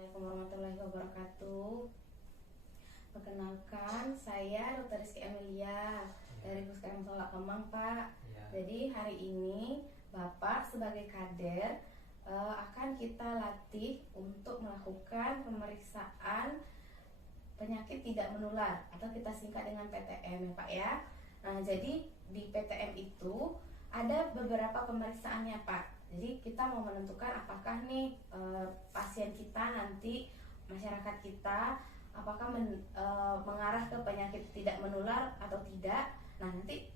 Assalamualaikum warahmatullahi wabarakatuh. Perkenalkan, saya Dr. Rizky Amelia dari Puskesmas Solak Kemang, Pak. Jadi hari ini Bapak sebagai kader akan kita latih untuk melakukan pemeriksaan penyakit tidak menular atau kita singkat dengan PTM ya Pak ya. Nah, jadi di PTM itu ada beberapa pemeriksaannya Pak. Jadi kita mau menentukan apakah nih pasien kita nanti, masyarakat kita apakah mengarah ke penyakit tidak menular atau tidak. Nah, nanti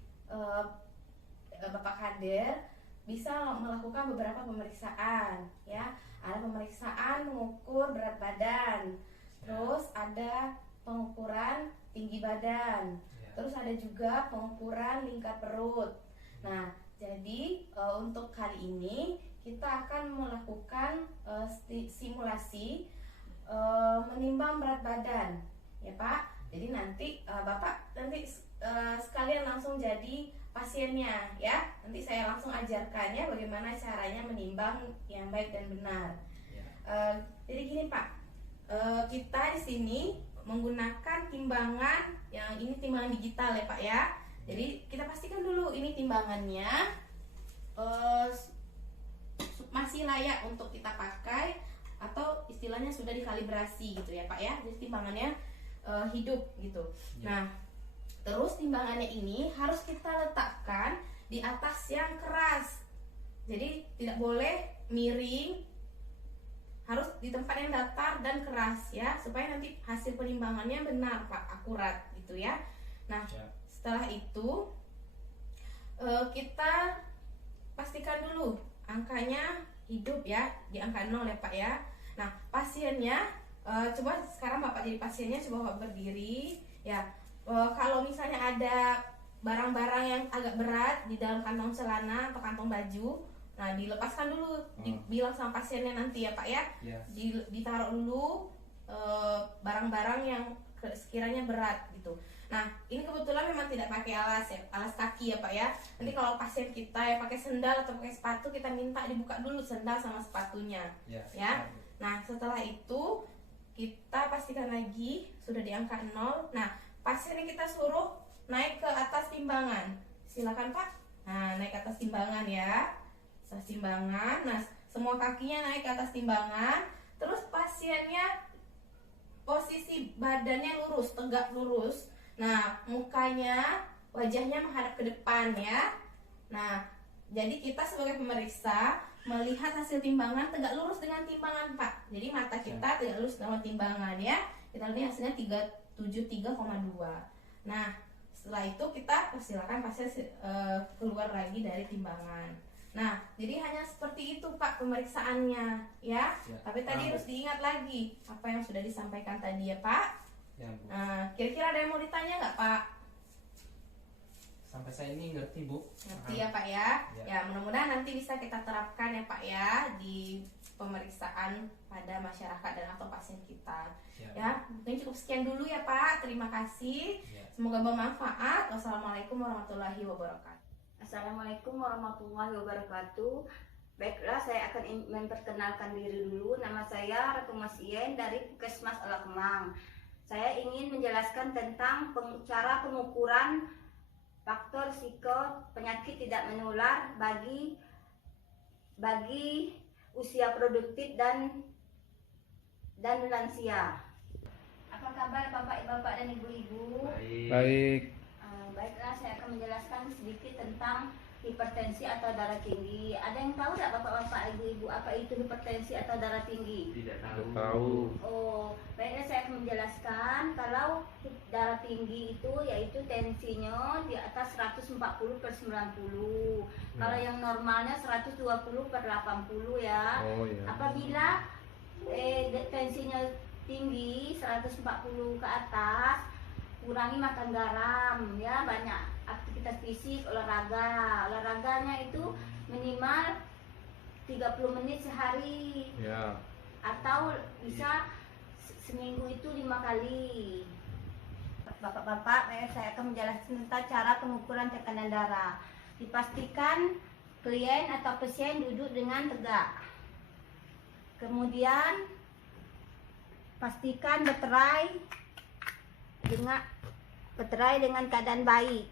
Bapak kader bisa melakukan beberapa pemeriksaan ya. Ada pemeriksaan mengukur berat badan, terus ada pengukuran tinggi badan, terus ada juga pengukuran lingkar perut. Nah, jadi untuk kali ini kita akan melakukan simulasi menimbang berat badan ya Pak. Jadi nanti Bapak nanti sekalian langsung jadi pasiennya ya. Nanti saya langsung ajarkan ya bagaimana caranya menimbang yang baik dan benar. Jadi gini Pak, kita di sini menggunakan timbangan yang ini timbangan digital ya Pak ya. Jadi kita pastikan dulu ini timbangannya masih layak untuk kita pakai atau istilahnya sudah dikalibrasi gitu ya Pak ya. Jadi timbangannya hidup gitu. Nah, terus timbangannya ini harus kita letakkan di atas yang keras. Jadi tidak boleh miring, harus di tempat yang datar dan keras ya, supaya nanti hasil penimbangannya benar Pak, akurat gitu ya. Nah, setelah itu kita pastikan dulu angkanya hidup ya, di angka 0 ya Pak ya. Nah, pasiennya coba sekarang Bapak jadi pasiennya, coba Bapak berdiri ya. Kalau misalnya ada barang-barang yang agak berat di dalam kantong celana atau kantong baju, nah dilepaskan dulu, dibilang sama pasiennya nanti ya Pak ya. Ditaruh dulu barang-barang yang sekiranya berat gitu. Nah, ini kebetulan memang tidak pakai alas ya, alas kaki ya Pak ya. Nanti kalau pasien kita yang pakai sendal atau pakai sepatu, kita minta dibuka dulu sendal sama sepatunya ya. Nah, setelah itu kita pastikan lagi sudah di angka 0. Nah, pasien yang kita suruh naik ke atas timbangan. Silakan Pak. Nah, naik ke atas timbangan ya. Atas timbangan. Nah, semua kakinya naik ke atas timbangan. Terus pasiennya posisi badannya lurus, tegak lurus. Nah, mukanya, wajahnya menghadap ke depan ya. Nah, jadi kita sebagai pemeriksa melihat hasil timbangan tegak lurus dengan timbangan Pak. Jadi mata kita tegak lurus dengan timbangan ya. Kita lihat hasilnya 373,2. Nah, setelah itu kita persilakan pasien keluar lagi dari timbangan. Nah, jadi hanya seperti itu Pak pemeriksaannya ya. Tapi tadi harus diingat lagi apa yang sudah disampaikan tadi ya Pak. Nah, kira-kira ada yang mau ditanya nggak Pak? Sampai saya ini ngerti Bu. Ngerti ya Pak ya. Ya, mudah-mudahan nanti bisa kita terapkan ya Pak ya di pemeriksaan pada masyarakat dan atau pasien kita. Ya, mungkin cukup sekian dulu ya Pak. Terima kasih. Semoga bermanfaat. Wassalamualaikum warahmatullahi wabarakatuh. Assalamualaikum warahmatullahi wabarakatuh. Baiklah, saya akan memperkenalkan diri dulu. Nama saya Ratu Masien dari Puskesmas Solak Kemang. Saya ingin menjelaskan tentang cara pengukuran faktor risiko penyakit tidak menular bagi usia produktif dan lansia. Apa kabar Bapak dan Ibu-ibu? Baik. Baiklah, saya akan menjelaskan sedikit tentang hipertensi atau darah tinggi. Ada yang tahu tidak Bapak-bapak, Ibu-ibu, apa itu hipertensi atau darah tinggi? Tidak tahu. Oh, baiklah, saya akan menjelaskan. Kalau darah tinggi itu yaitu tensinya di atas 140/90. Kalau yang normalnya 120/80 ya. Apabila tensinya tinggi 140 ke atas, kurangi makan garam ya, banyak aktivitas fisik, olahraganya itu minimal 30 menit sehari ya, atau bisa seminggu itu 5 kali. Bapak-bapak, saya akan menjelaskan tentang cara pengukuran tekanan darah. Dipastikan klien atau pasien duduk dengan tegak, kemudian pastikan berterai dengan keadaan baik.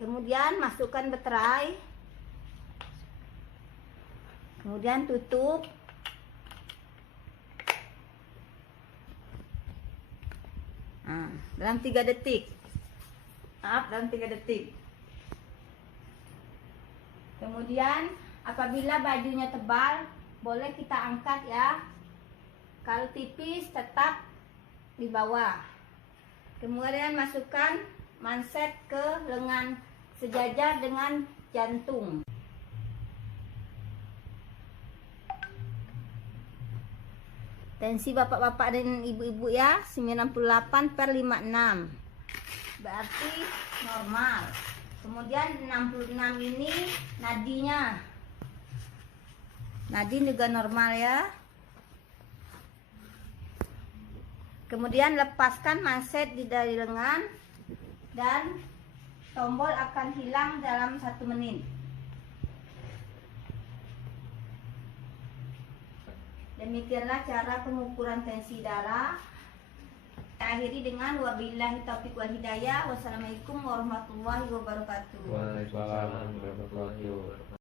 Kemudian masukkan berterai, kemudian tutup. Dalam 3 detik. Dalam 3 detik. Kemudian apabila bajunya tebal, boleh kita angkat ya. Kalau tipis tetap di bawah. Kemudian masukkan manset ke lengan sejajar dengan jantung. Tensi bapak-bapak dan ibu-ibu ya 98/56, berarti normal. Kemudian 66 ini nadinya, nadi juga normal ya. Kemudian lepaskan manset dari lengan dan tombol akan hilang dalam 1 menit. Demikianlah cara pengukuran tensi darah. Kita akhiri dengan wabillahi taufiq wal hidayah. Wassalamualaikum warahmatullahi wabarakatuh. Waalaikumsalam warahmatullahi wabarakatuh.